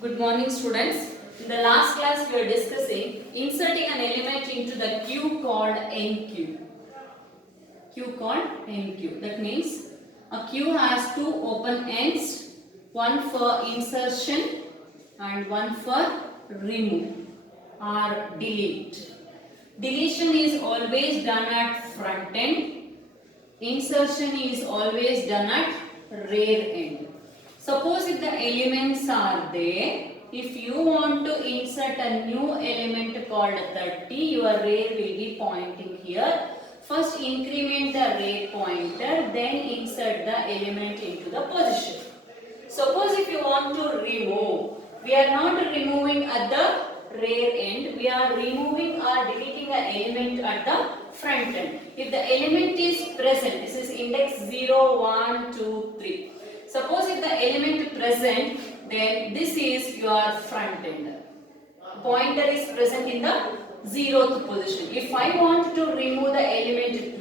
Good morning, students. In the last class, we were discussing inserting an element into the queue called NQ. Queue called NQ. That means a queue has two open ends, one for insertion and one for remove or delete. Deletion is always done at front end. Insertion is always done at rear end. Suppose if the elements are there, if you want to insert a new element called 30, your rear will be pointing here. First increment the rear pointer, then insert the element into the position. Suppose if you want to remove, we are not removing at the rear end, we are removing or deleting an element at the front end. If the element is present, this is index 0, 1, 2, 3. Suppose if the element present, then this is your front end. Pointer is present in the 0th position. If I want to remove the element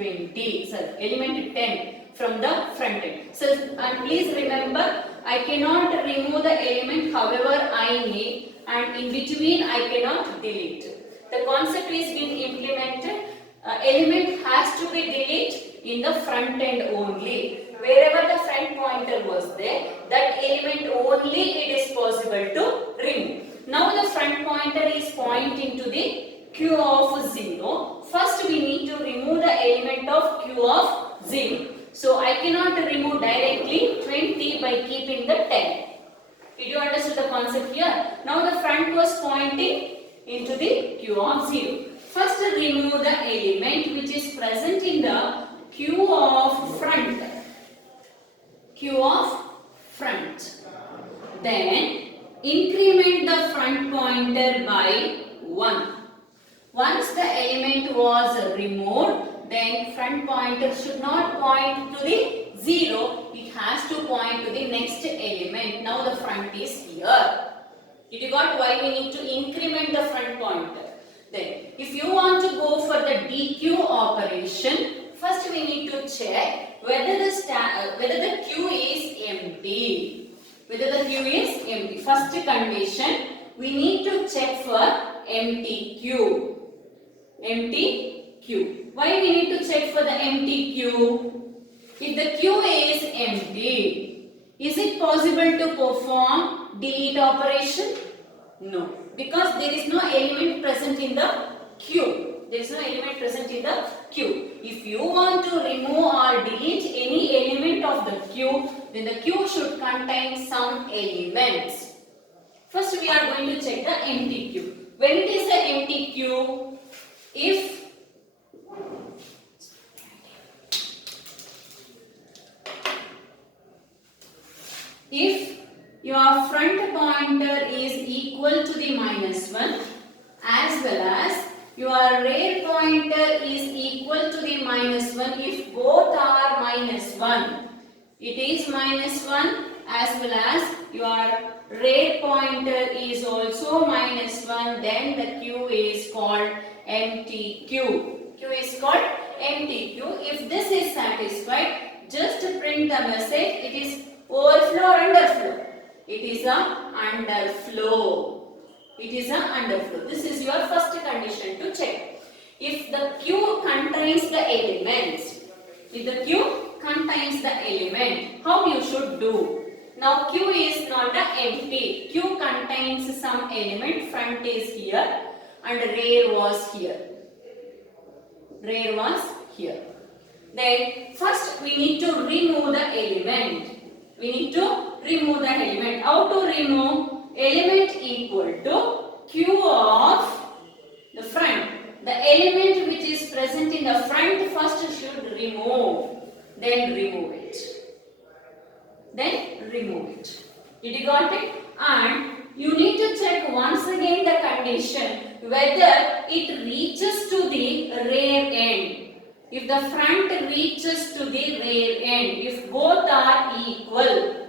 10 from the front end. So, and please remember, I cannot remove the element however I need, and in between I cannot delete. The concept is being implemented. Element has to be deleted in the front end only. Wherever the front pointer was there, that element only it is possible to remove. Now the front pointer is pointing to the Q of 0. First we need to remove the element of Q of 0. So I cannot remove directly 20 by keeping the 10. Did you understand the concept here? Now the front was pointing into the Q of 0. First remove the element which is present in the Q of front. Q of front. Then increment the front pointer by 1. Once the element was removed, then front pointer should not point to the 0. It has to point to the next element. Now the front is here. Did you got why we need to increment the front pointer? Then if you want to go for the DQ operation, first we need to check whether the queue is empty. Whether the queue is empty. First condition, we need to check for empty queue. Empty queue. Why we need to check for the empty queue? If the queue is empty, is it possible to perform delete operation? No, because there is no element present in the queue. There is no element present in the queue. If you want to remove or delete any element of the queue, then the queue should contain some elements. First we are going to check the empty queue. When it is the empty queue, if your front pointer is equal to the -1 as well as your rear pointer is equal to the -1, if both are -1, it is -1 as well as your rear pointer is also -1, then the queue is called empty queue. Queue is called empty queue. If this is satisfied, just print the message. It is overflow or underflow. It is a underflow. It is a underflow. This is your first condition to check. If the queue contains the elements, if the queue contains the element, how you should do? Now queue is not empty. Queue contains some element. Front is here and rear was here. Rear was here. Then first we need to remove the element. We need to remove the element. How to remove? Element equal to Q of the front. The element which is present in the front first should remove. Then remove it. Then remove it. Did you got it? And you need to check once again the condition whether it reaches to the rear end. If the front reaches to the rear end, if both are equal.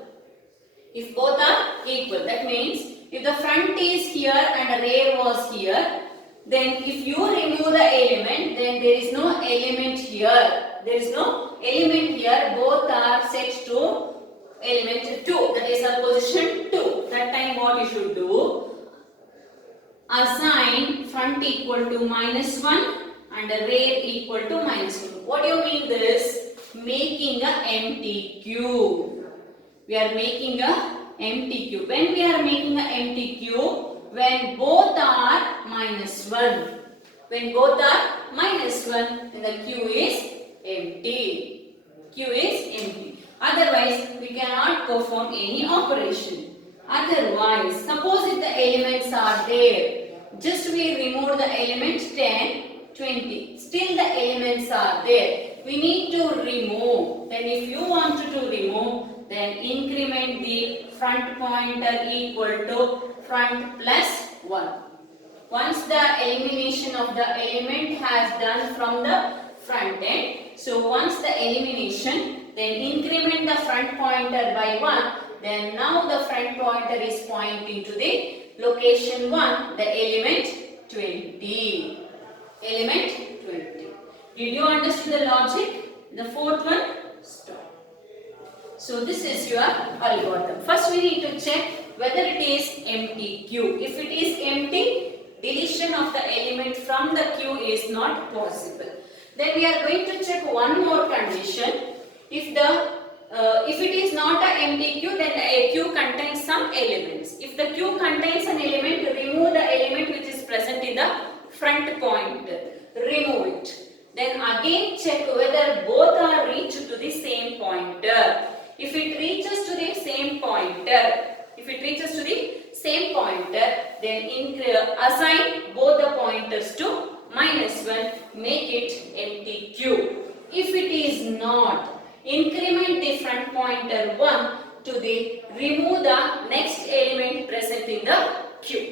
If both are equal, that means if the front is here and rear was here, then if you remove the element, then there is no element here. There is no element here. Both are set to element 2. That is our position 2. That time what you should do? Assign front equal to -1 and rear equal to -1. What do you mean this? Making a empty cube. We are making a empty cube. When we are making a empty cube, when both are -1. When both are -1, then the cube is empty. Q is empty. Otherwise, we cannot perform any operation. Otherwise, suppose if the elements are there, just we remove the element 10, 20. Still the elements are there. We need to remove. Then if you want to remove, then increment the front pointer equal to front plus 1. Once the elimination of the element has done from the front end, so once the elimination, then increment the front pointer by 1, then now the front pointer is pointing to the location 1, the element 20. Element 20. Did you understand the logic? The fourth one, stop. So this is your algorithm. First we need to check whether it is empty queue. If it is empty, deletion of the element from the queue is not possible. Then we are going to check one more condition. If it is not an empty queue, then a queue contains some elements. If the queue contains an element, remove the element which is present in the front pointer. Remove it. Then again check whether both are reached to the same pointer. If it reaches to the same pointer, then assign both the pointers to -1, make it empty queue. If it is not, increment the front pointer 1 to the remove the next element present in the queue.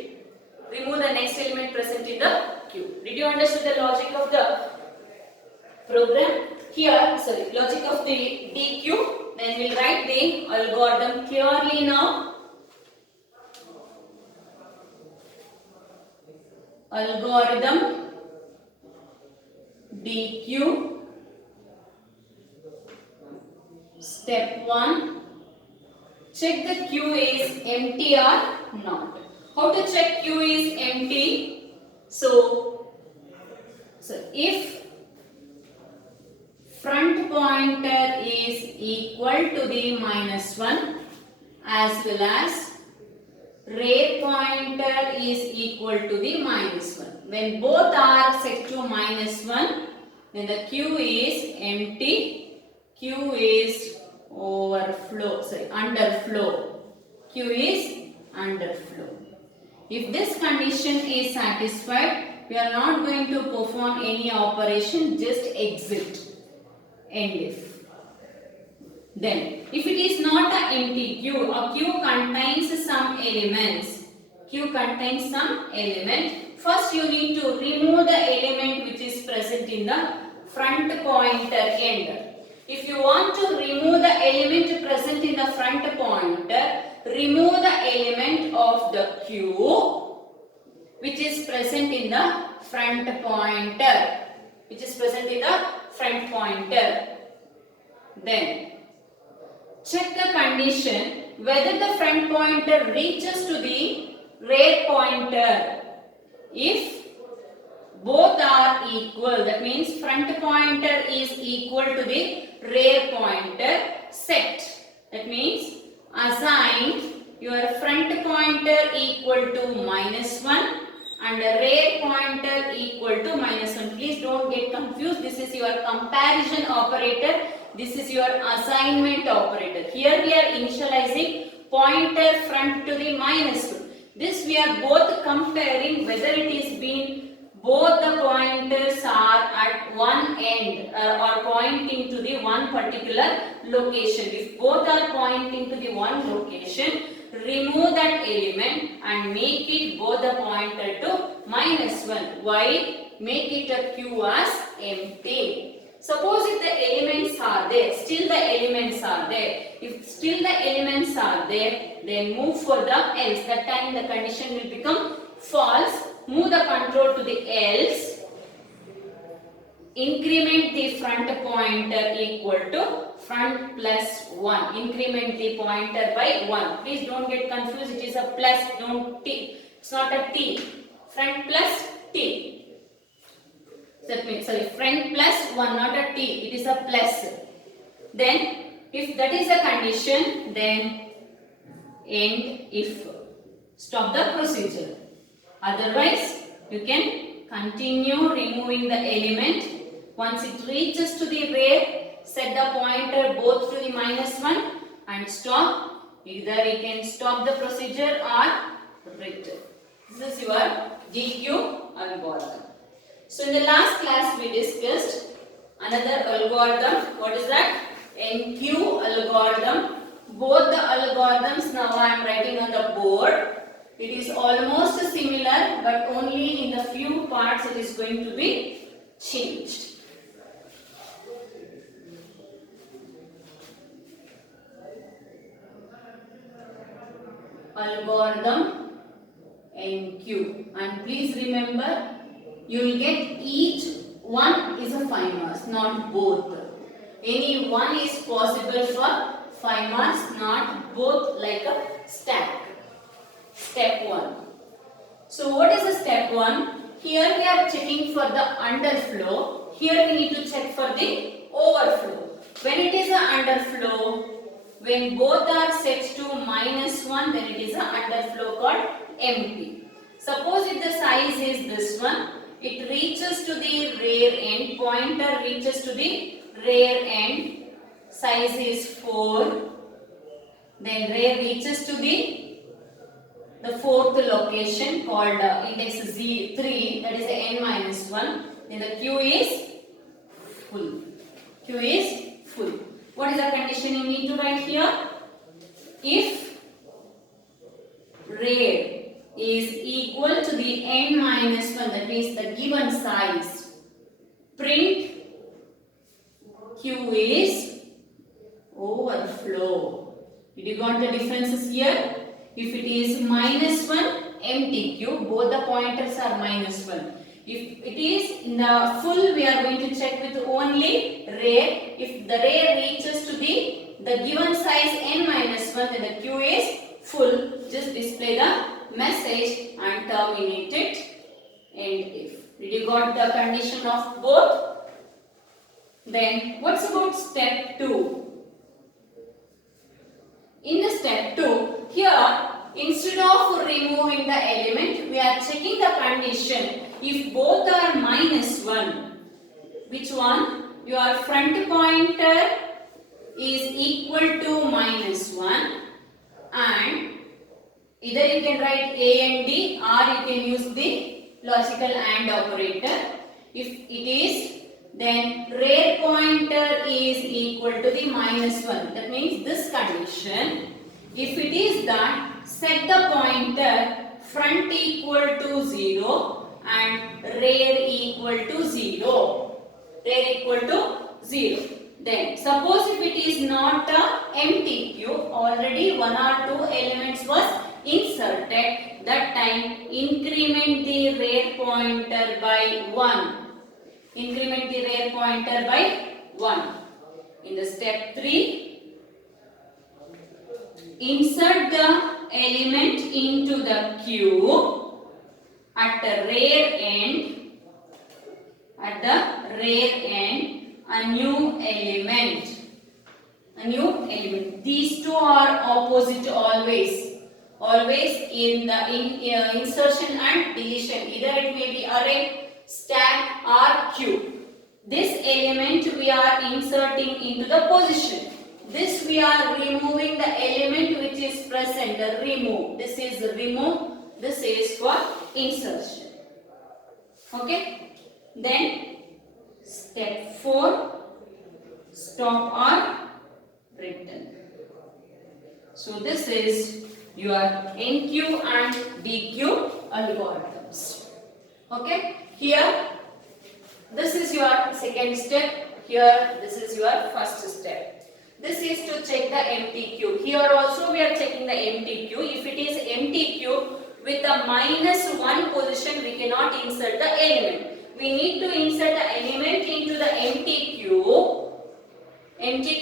Remove the next element present in the queue. Did you understand the logic of the program? Here, logic of the DQ. Then we'll write the algorithm clearly now. Algorithm DQ. Step 1. Check the queue is empty or not. How to check queue is empty? So if front pointer is equal to the -1 as well as rear pointer is equal to the -1. When both are set to -1, then the queue is empty. Queue is underflow. Queue is underflow. If this condition is satisfied, we are not going to perform any operation, just exit. End if. Then, if it is not an empty queue, a queue contains some elements. Queue contains some element. First, you need to remove the element which is present in the front pointer end. If you want to remove the element present in the front pointer, remove the element of the queue which is present in the front pointer. Then check the condition whether the front pointer reaches to the rear pointer. If both are equal, that means front pointer is equal to the rear pointer, set. That means assign your front pointer equal to -1 and rear pointer equal to -1. Please don't get confused. This is your comparison operator. This is your assignment operator. Here we are initializing pointer front to the -2. This we are both comparing whether it is being both the pointers are at one end or pointing to the one particular location. If both are pointing to the one location, remove that element and make it both the pointer to -1. Why? Make it a queue as empty. Suppose if the elements are there, still the elements are there. If still the elements are there, then move for the else. That time the condition will become false. Move the control to the else. increment the front pointer equal to front plus 1. Increment the pointer by 1. Please don't get confused. It is a plus, don't T. It's not a T. Front plus T. That means, sorry, front plus 1, not a T. It is a plus. Then, if that is a condition, then end if. Stop the procedure. Otherwise, you can continue removing the element. Once it reaches to the rear, set the pointer both to the -1 and stop. Either you can stop the procedure or return. This is your DQ algorithm. So in the last class we discussed another algorithm. What is that? NQ algorithm. Both the algorithms now I am writing on the board. It is almost similar, but only in the few parts it is going to be changed. Algorithm NQ, and please remember you will get each one is a 5 marks, not both. Any one is possible for 5 marks, not both like a stack. Step 1. So what is the step 1? Here we are checking for the underflow. Here we need to check for the overflow. When it is an underflow, when both are set to -1, then it is an underflow called empty. Suppose if the size is this one, it reaches to the rear end, pointer reaches to the rear end, size is 4, then rear reaches to the fourth location called index Z3, that is the n-1, then the Q is full. Q is full. What is the condition you need to write here? If rear is equal to the n-1, that means the given size, print Q is overflow. Did you got the differences here? If it is -1, empty Q, both the pointers are -1. If it is in the full, we are going to check with only rear. If the rear reaches to the given size n-1, then the Q is full. Just display the message and terminate it. End if. Did you got the condition of both? Then what's about step 2? In the step 2, here instead of removing the element, we are checking the condition. If both are -1, which one? Your front pointer is equal to -1, and either you can write A and D, or you can use the logical AND operator. If it is, then rear pointer is equal to the -1. That means this condition. If it is that, set the pointer front equal to 0 and rear equal to 0. Rear equal to 0. Then suppose if it is not a empty Q, already 1 or 2 elements was inserted. That time increment the rear pointer by 1. Increment the rear pointer by 1. In the step 3, insert the element into the Q at the rear end. At the rear end, a new element. A new element. These two are opposite always. Always in the insertion and deletion. Either it may be array, stack or queue. This element we are inserting into the position. This we are removing the element which is present, the remove. This is remove, this is for insertion. Okay? Then step 4, stop or return. So this is your NQ and DQ algorithms. Okay? Here, this is your second step. Here, this is your first step. This is to check the empty Q. Here also we are checking the empty Q. If it is empty Q with the -1 position, we cannot insert the element. we need to insert the element into the empty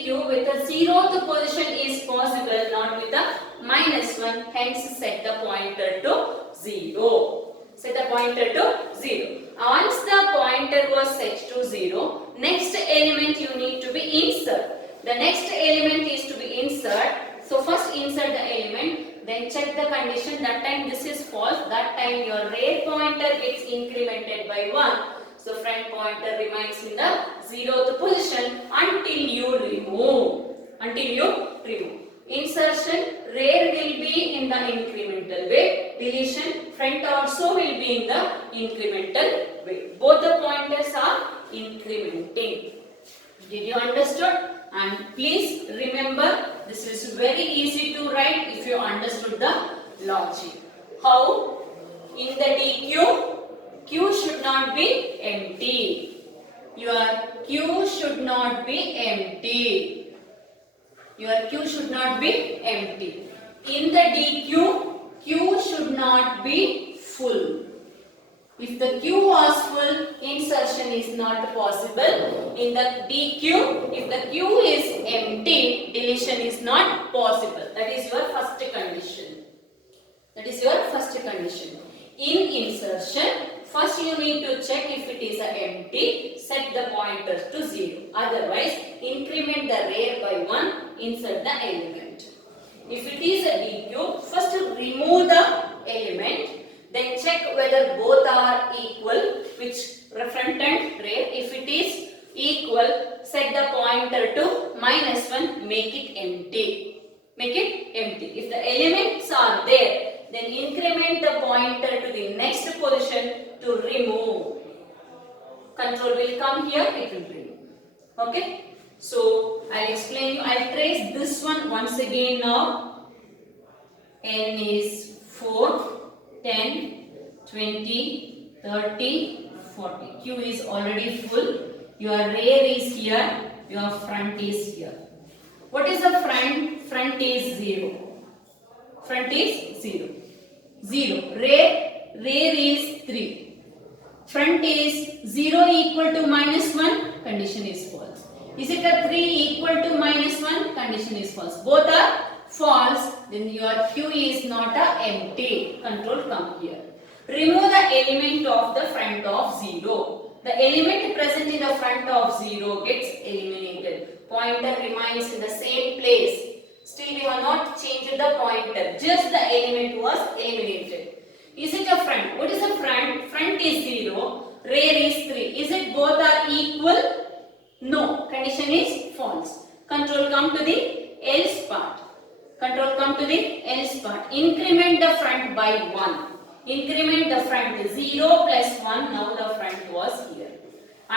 queue with the zeroth position is possible, not with the -1. Hence, set the pointer to 0. Set the pointer to 0. Once the pointer was set to 0, next element you need to be insert. The next element is to be insert. So first insert the element, then check the condition. That time this is false. That time your rear pointer gets incremented by 1. So front pointer remains in the 0th position until you remove. Insertion, rear will be in the incremental way. Deletion, front also will be in the incremental way. Both the pointers are incrementing. Did you understood? And please remember, this is very easy to write if you understood the logic. How? In the DQ, Q should not be empty. Your Q should not be empty. Your Q should not be empty. In the DQ, Q should not be full. If the Q was full, insertion is not possible. In the DQ, if the Q is empty, deletion is not possible. That is your first condition. In insertion, first you need to check if it is empty, set the pointer to 0. Otherwise, increment the rear by 1, insert the element. If it is a DQ, first remove the element, then check whether both are equal, which front and rear. If it is equal, set the pointer to -1, make it empty. If the elements are there, then increment the pointer to the next position to remove. Control will come here, it will remove. Okay? So, I'll explain you. I'll trace this one once again now. N is 4, 10, 20, 30, 40. Q is already full. Your rear is here. Your front is here. What is the front? Front is 0. Front is 0. 0. Rear is 3. Front is 0 equal to -1. Condition is false. Is it a 3 equal to -1? Condition is false. Both are false. Then your Q is not a empty. Control come here. Remove the element of the front of 0. The element present in the front of 0 gets eliminated. Pointer remains in the same place. Still we have not changed the pointer. Just the element was eliminated. Is it a front? What is a front? Front is 0. Rear is 3. Is it both are equal? No. Condition is false. Control come to the else part. Increment the front by 1. Increment the front 0 plus 1. Now the front was here.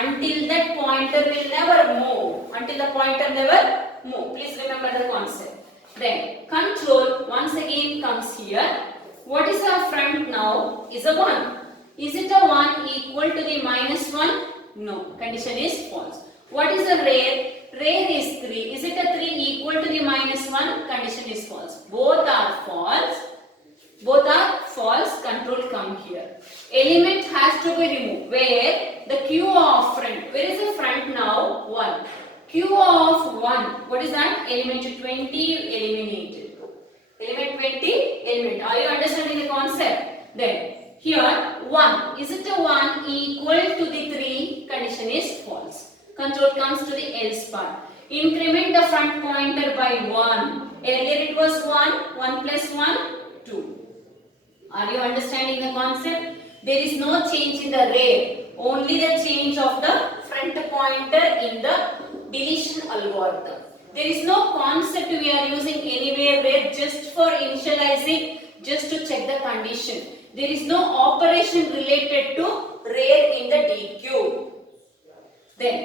Until that pointer will never move. Please remember the concept. Then control once again comes here. What is our front now? Is a 1. Is it a 1 equal to the -1? No. Condition is false. What is the rear? Rear is 3. Is it a 3 equal to the -1? Condition is false. Both are false. Control come here. Element has to be removed. Where? The Q of front. Where is the front now? 1. Q of 1. What is that? Element 20 eliminated. Element 20 eliminated. Are you understanding the concept? Then here 1. Is it a 1 equal to the 3? Condition is false. Control comes to the else part. Increment the front pointer by 1. Earlier it was 1. 1 plus 1, 2. Are you understanding the concept? There is no change in the rear. Only the change of the front pointer in the deletion algorithm. There is no concept we are using anywhere where just for initializing, just to check the condition. There is no operation related to rear in the DQ. Then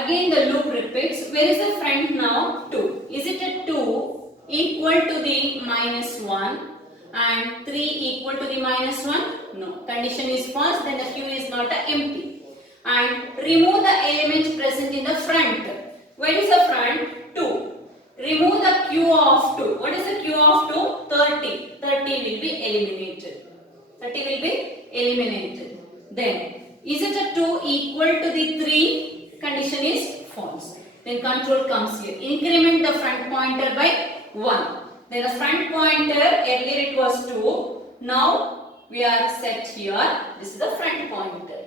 again the loop repeats. Where is the front now? 2. Is it a 2 equal to the -1 and 3 equal to the -1? No. Condition is false. Then the Q is not empty. And remove the element present in the front. Where is the front? 2. Remove the Q of 2. What is the Q of 2? 30. 30 will be eliminated. Then, is it a 2 equal to the 3, condition is false. Then control comes here. Increment the front pointer by 1. Then the front pointer, earlier it was 2. Now we are set here. This is the front pointer.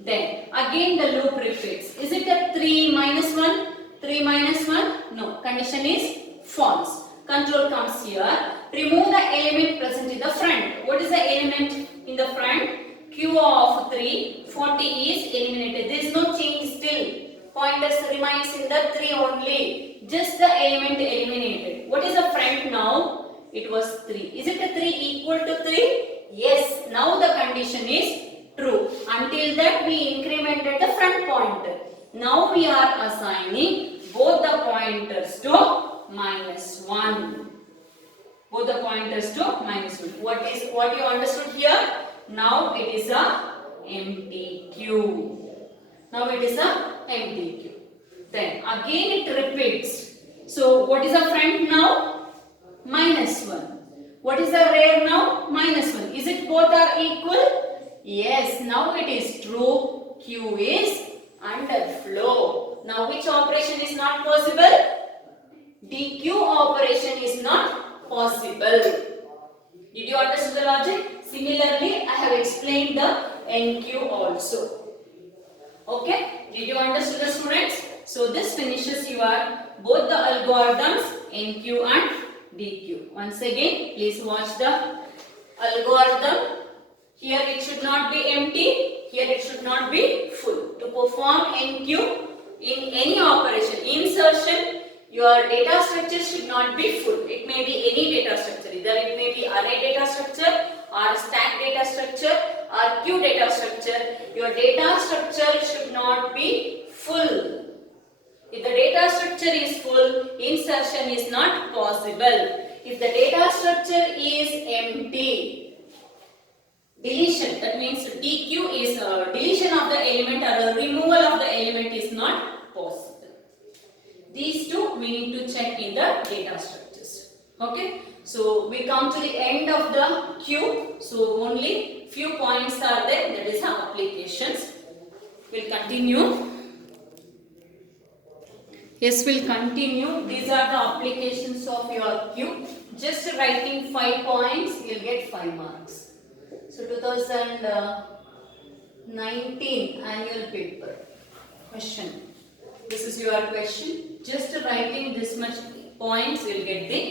Then again the loop repeats. Is it a 3 minus 1? 3 minus 1? No. Condition is false. Control comes here. Remove the element present in the front. What is the element in the front? Q of 3. 40 is eliminated. There is no change still. Pointers remains in the 3 only. Just the element eliminated. What is the front now? It was 3. Is it a 3 equal to 3? Yes. Now the condition is true. Until that we incremented the front pointer. Now we are assigning both the pointers to -1. Both the pointers to -1. What you understood here? Now it is a empty queue. Now it is a empty queue. Then again it repeats. So what is the front now? -1. What is the rear now? -1. Is it both are equal? Yes. Now it is true. Q is underflow. Now which operation is not possible? DQ operation is not possible. Did you understand the logic? Similarly, I have explained the NQ also. Okay? Did you understand the students? So this finishes your both the algorithms NQ and DQ. Once again, please watch the algorithm. Here it should not be empty. Here it should not be full. To perform NQ in any operation, insertion, your data structure should not be full. It may be any data structure. Either it may be array data structure or stack data structure or queue data structure. Your data structure should not be full. If the data structure is full, insertion is not possible. If the data structure is empty, deletion, that means DQ is deletion of the element or a removal of the element is not possible. These two we need to check in the data structures. Okay. So we come to the end of the queue. So only few points are there. That is our applications. We'll continue. Yes, we'll continue. These are the applications of your queue. Just writing 5 points, you'll get 5 marks. So 2019 annual paper question. This is your question. Just writing this much points, you'll get the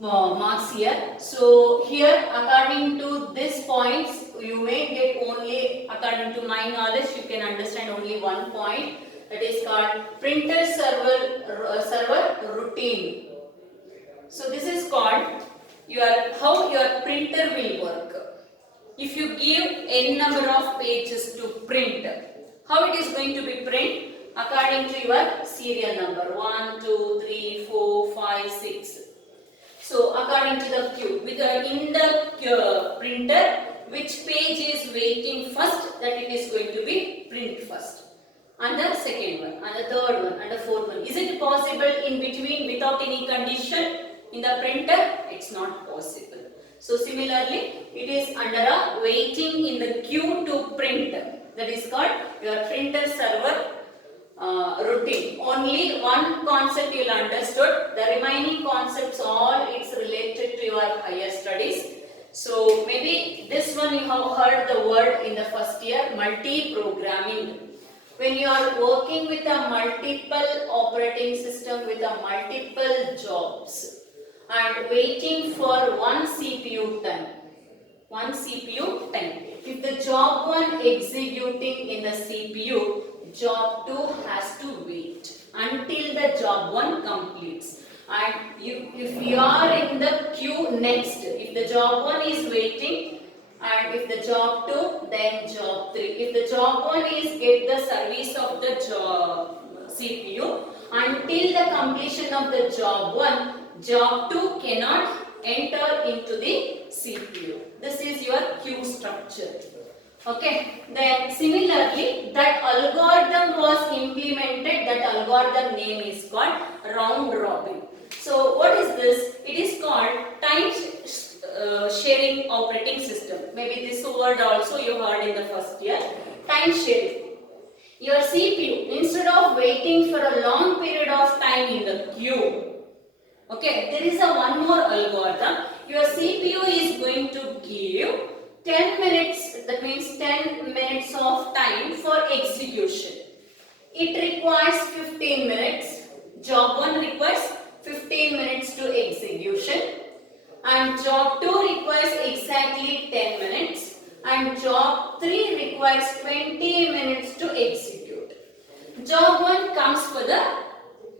marks here. So here, according to this points, you may get only, according to my knowledge, you can understand only 1 point. That is called printer server routine. So this is called how your printer will work. If you give n number of pages to print, how it is going to be print? According to your serial number 1, 2, 3, 4, 5, 6. So according to the queue, in the printer, which page is waiting first, that it is going to be print first. And the second one, and the third one, and the fourth one. Is it possible in between without any condition in the printer? It's not possible. So similarly, it is under a waiting in the queue to print. That is called your printer server routine. Only one concept you will understood. The remaining concepts all it's related to your higher studies. So maybe this one you have heard the word in the first year, multi-programming. When you are working with a multiple operating system with a multiple jobs and waiting for one CPU time. If the job 1 executing in the CPU, job 2 has to wait until the job 1 completes. And if you are in the queue next, if the job 1 is waiting, and if the job 2, then job 3. If the job 1 is get the service of the job CPU, until the completion of the job 1, job 2 cannot enter into the CPU. This is your queue structure. Okay. Then similarly, that algorithm was implemented. That algorithm name is called round robin. So what is this? It is called time sharing operating system. Maybe this word also you heard in the first year. Time sharing. Your CPU, instead of waiting for a long period of time in the queue, okay, there is a one more algorithm. Your CPU is going to give 10 minutes, that means 10 minutes of time for execution. It requires 15 minutes. Job 1 requires 15 minutes to execution, and job 2 requires exactly 10 minutes, and job 3 requires 20 minutes to execute. Job 1 comes for the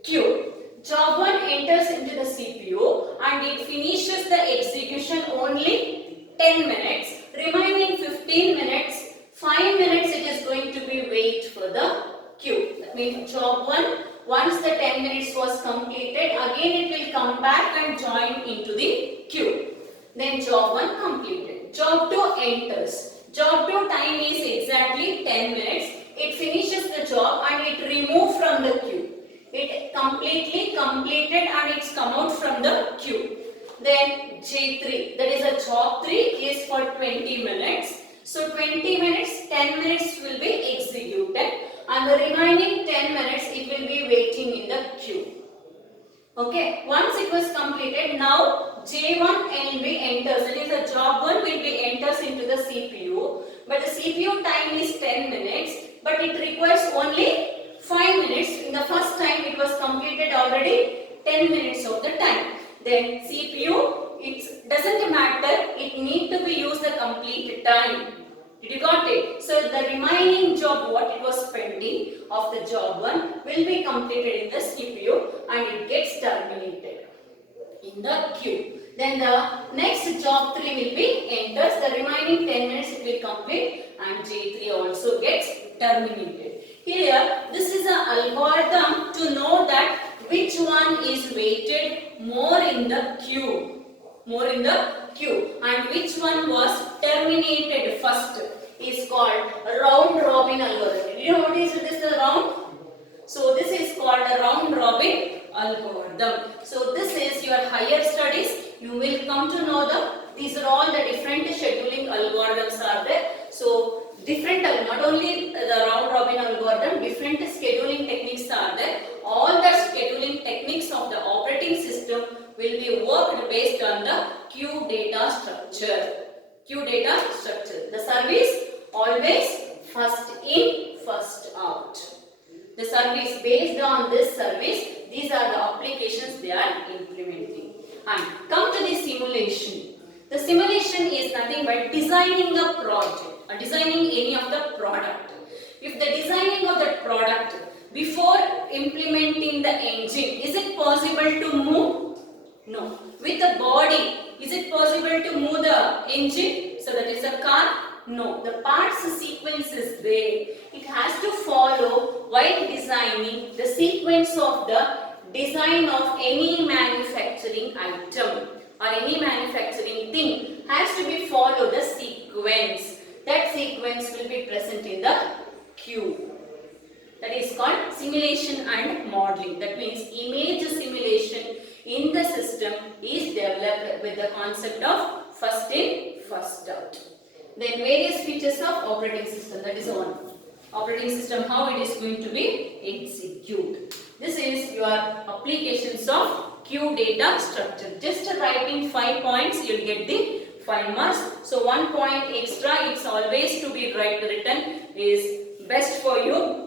queue. Job 1 enters into the CPU and it finishes the execution only 10 minutes. Remaining 15 minutes, 5 minutes it is going to be wait for the queue. That means job 1, once the 10 minutes was completed, again it will come back and join into the queue. Then job 1 completed. Job 2 enters. Job 2 time is exactly 10 minutes. It finishes the job and it removes from the queue. It completely completed and it's come out from the queue. Then J3, that is a job 3 is for 20 minutes. So 20 minutes, 10 minutes will be executed and the remaining 10 minutes it will be waiting in the queue. Okay, once it was completed, now J1 LB enters, that is the job 1 will be enters into the CPU, but the CPU time is 10 minutes, but it requires only 5 minutes. In the first time it was completed already 10 minutes of the time. Then CPU, it doesn't matter, it need to be used the complete time. Did you got it? So the remaining job what it was pending of the job 1 will be completed in the CPU and it gets terminated in the queue. Then the next job 3 will be enters, the remaining 10 minutes it will complete and J3 also gets terminated. Here this is an algorithm to know that which one is weighted more in the queue. And which one was terminated first is called round robin algorithm. Do you know what is this round? So this is called a round robin algorithm. So this is your higher studies. You will come to know these are all the different scheduling algorithms are there. So different, not only the round robin algorithm, different scheduling techniques are there. All the scheduling techniques of the operating system will be worked based on the queue data structure. The service always first in, first out. The service based on this service, these are the applications they are implementing. And come to the simulation. The simulation is nothing but designing a project or designing any of the product. If the designing of the product before implementing the engine, is it possible to move? No. With the body, is it possible to move the engine? So that is a car? No. The parts sequence is there. It has to follow while designing the sequence of the design of any manufacturing item or any manufacturing thing has to be followed the sequence. That sequence will be present in the queue. That is called simulation and modeling. That means image simulation in the system is developed with the concept of first in, first out. Then various features of operating system, that is one. Operating system, how it is going to be executed. This is your applications of queue data structure. Just writing 5 points, you will get the 5 marks. So 1 point extra, it's always to be written is best for you.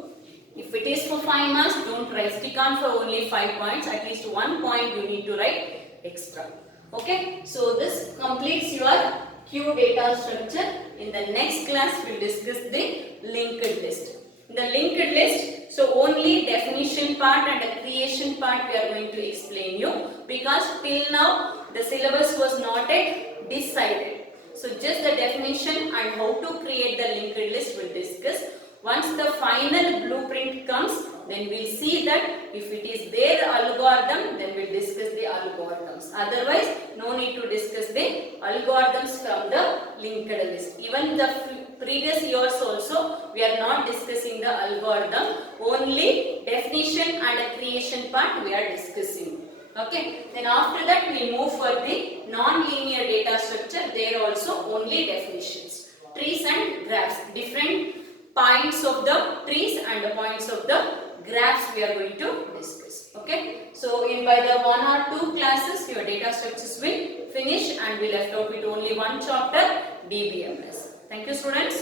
If it is for 5 marks, don't write. Stick on for only 5 points. At least 1 point you need to write extra. Okay. So this completes your queue data structure. In the next class, we will discuss the linked list. In the linked list, so only definition part and the creation part we are going to explain you, because till now the syllabus was not yet decided. So just the definition and how to create the linked list we will discuss. Once the final blueprint comes, then we will see that if it is their algorithm, then we will discuss the algorithms. Otherwise, no need to discuss the algorithms from the linked list. Even the previous years also, we are not discussing the algorithm. Only definition and the creation part we are discussing. Okay. Then after that, we move for the non-linear data structure. There also only definitions. Trees and graphs. Different points of the trees and the points of the graphs we are going to discuss. Okay, so in by the 1 or 2 classes your data structures will finish and we left out with only one chapter, DBMS. Thank you students.